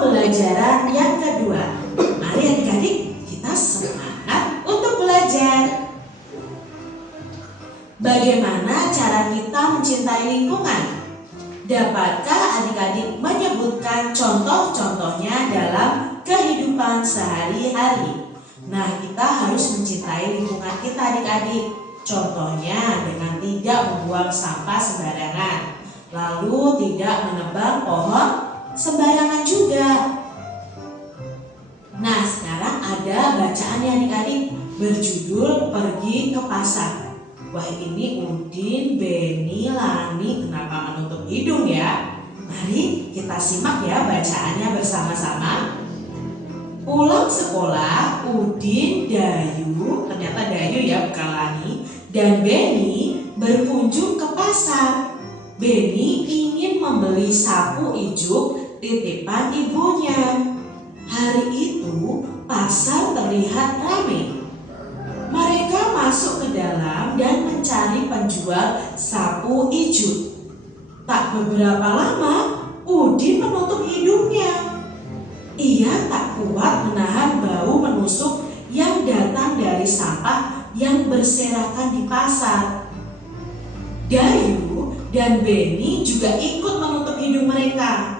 pembelajaran yang kedua. Mari adik-adik kita semangat untuk belajar. Bagaimana cara kita mencintai lingkungan? Dapatkah adik-adik menyebutkan contoh-contohnya dalam kehidupan sehari-hari? Nah, kita harus mencintai lingkungan kita adik-adik. Contohnya dengan tidak membuang sampah sembarangan, lalu tidak menebang pohon sembarangan juga. Nah, sekarang ada bacaannya adik-adik berjudul Pergi ke Pasar. Wah, ini Udin, Beni, Lani kenapa menutup hidung ya? Mari kita simak ya bacaannya bersama-sama. Pulang sekolah, Udin, Dayu, ternyata Dayu ya bukan Lani, dan Beni berkunjung ke pasar. Beni ingin membeli sapu ijuk titipan ibunya. Hari itu pasar terlihat ramai. Mereka masuk ke dalam dan mencari penjual sapu ijuk. Tak beberapa lama, Udin menutup hidungnya. Ia tak kuat menahan bau menusuk yang datang dari sampah yang berserakan di pasar. Dayu dan Beni juga ikut menutup hidung mereka.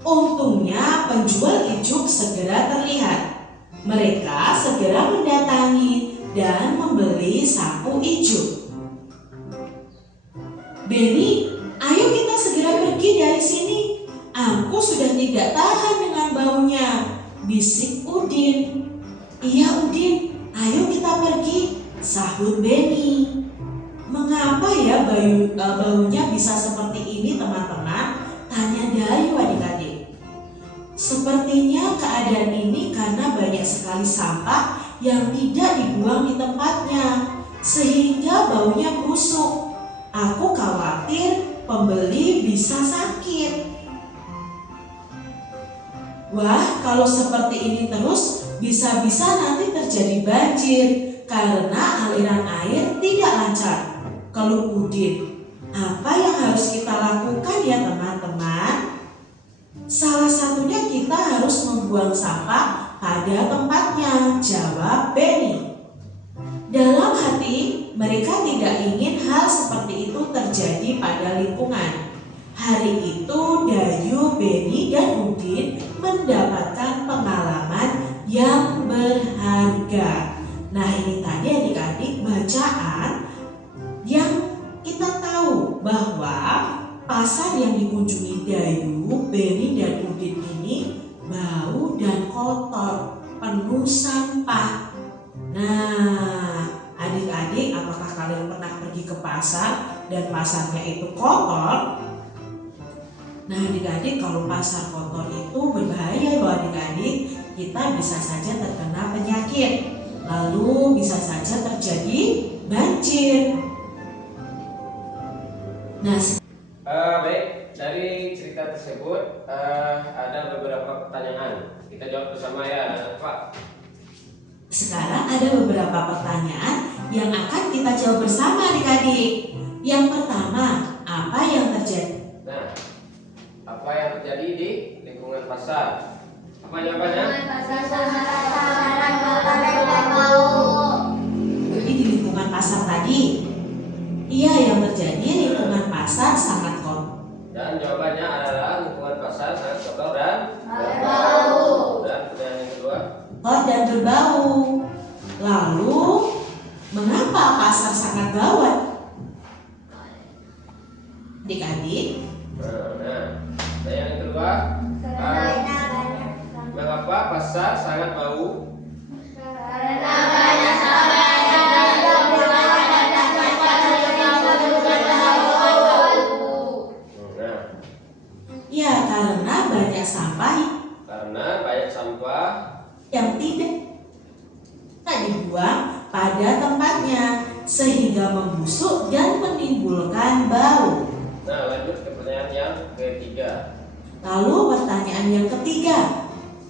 Untungnya penjual ijuk segera terlihat. Mereka segera mendatangi dan membeli sapu ijuk. Beni, ayo kita segera pergi dari sini. Aku sudah tidak tahan dengan baunya, bisik Udin. Iya Udin, ayo kita pergi, sahut Beni. Mengapa ya baunya bisa seperti ini teman-teman? Tanya Dayu adik-adik. Sepertinya keadaan ini karena banyak sekali sampah yang tidak dibuang di tempatnya, sehingga baunya busuk. Aku khawatir pembeli bisa sakit. Wah, kalau seperti ini terus, bisa-bisa nanti terjadi banjir karena aliran air tidak lancar. Keluh Udin. Apa yang harus kita lakukan ya teman-teman? Salah satunya kita harus membuang sampah pada tempatnya, jawab Beni. Dalam hati, mereka tidak ingin hal seperti itu terjadi pada lingkungan. Hari itu Dayu, Beni, dan Udin mendapatkan pengalaman yang berharga. Nah, ini tadi adik-adik bacaan yang kita tahu bahwa pasar yang dikunjungi Dayu, Beni, dan Udin ini bau dan kotor, penuh sampah. Nah, adik-adik, apakah kalian pernah pergi ke pasar dan pasarnya itu kotor? Nah adik-adik, kalau pasar kotor itu berbahaya loh adik-adik. Kita bisa saja terkena penyakit, lalu bisa saja terjadi banjir. Nah, baik, dari cerita tersebut ada beberapa pertanyaan. Kita jawab bersama ya, Pak. Sekarang ada beberapa pertanyaan yang akan kita jawab bersama adik-adik. Yang pertama, apa yang terjadi? Nah, apa yang terjadi di lingkungan pasar? Apa jawabannya? Jadi di lingkungan pasar tadi, iya yang terjadi lingkungan pasar sangat kotor. Dan jawabannya adalah lingkungan pasar sangat kotor dan berbau. Dan pertanyaan yang kedua? Kotor dan berbau. Lalu, mengapa pasar sangat bau? Adik-adik, Nah, pertanyaan yang kedua, mengapa pasar sangat bau? ya karena banyak sampah yang tidak dibuang pada tempatnya sehingga membusuk dan menimbulkan bau. Nah, lanjut ke pertanyaan yang ketiga. Lalu pertanyaan yang ketiga,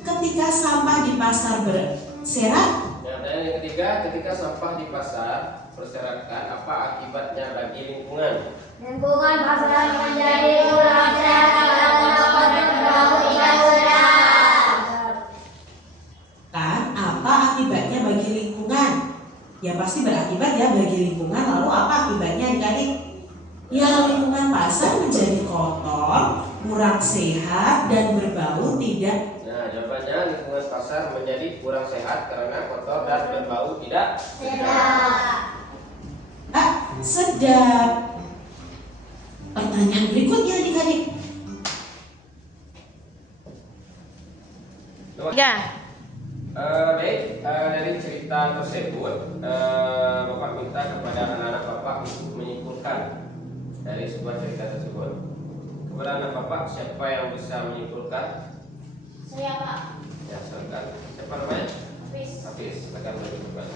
ketika sampah di pasar berserak. Nah, pertanyaan yang ketiga, ketika sampah di pasar berserakan, apa akibatnya bagi lingkungan? Lingkungan pasar menjadi kurang sehat karena kotor dan berbau tidak sedap. pasti berakibat ya bagi lingkungan. Lalu apa akibatnya adik-adik? Ya, lingkungan pasar menjadi kotor, kurang sehat, dan berbau tidak. Nah, jawabannya lingkungan pasar menjadi kurang sehat karena kotor dan berbau tidak sedap. Sedap. Pertanyaan berikutnya adik-adik. Baik, dari cerita tersebut Bapak minta kepada anak-anak Bapak untuk menyimpulkan dari sebuah cerita tersebut. Kepada anak Bapak, siapa yang bisa menyimpulkan? Saya, Pak. Ya, silakan. Siapa namanya? Hafiz, silakan menyimpulkan.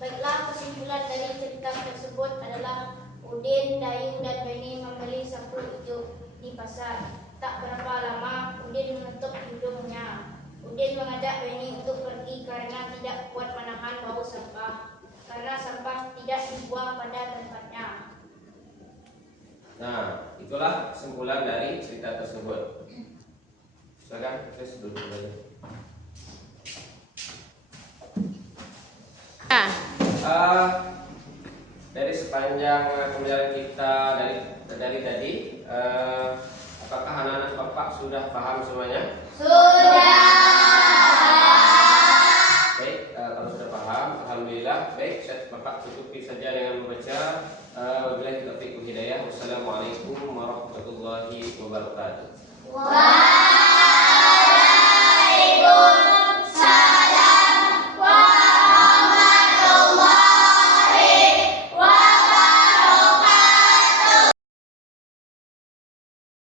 Baiklah, kesimpulan dari cerita tersebut adalah Udin, Dayung, dan Beni membeli sapu ijuk di pasar. Tak berapa lama, Udin menutup hidungnya. Udin mengajak Beni untuk pergi karena tidak kuat menahan bau sampah. Karena sampah tidak dibuang pada tempatnya. Nah, itulah kesimpulan dari cerita tersebut. Silakan, Chris, duduk dulu. Dari sepanjang pembelajaran kita dari tadi, apakah anak-anak Bapak sudah paham semuanya? Sudah. Baik, kalau sudah paham, alhamdulillah. Baik, Bapak cukupi saja dengan membaca. Wabillahi taufiq wal hidayah. Wassalamualaikum warahmatullahi wabarakatuh.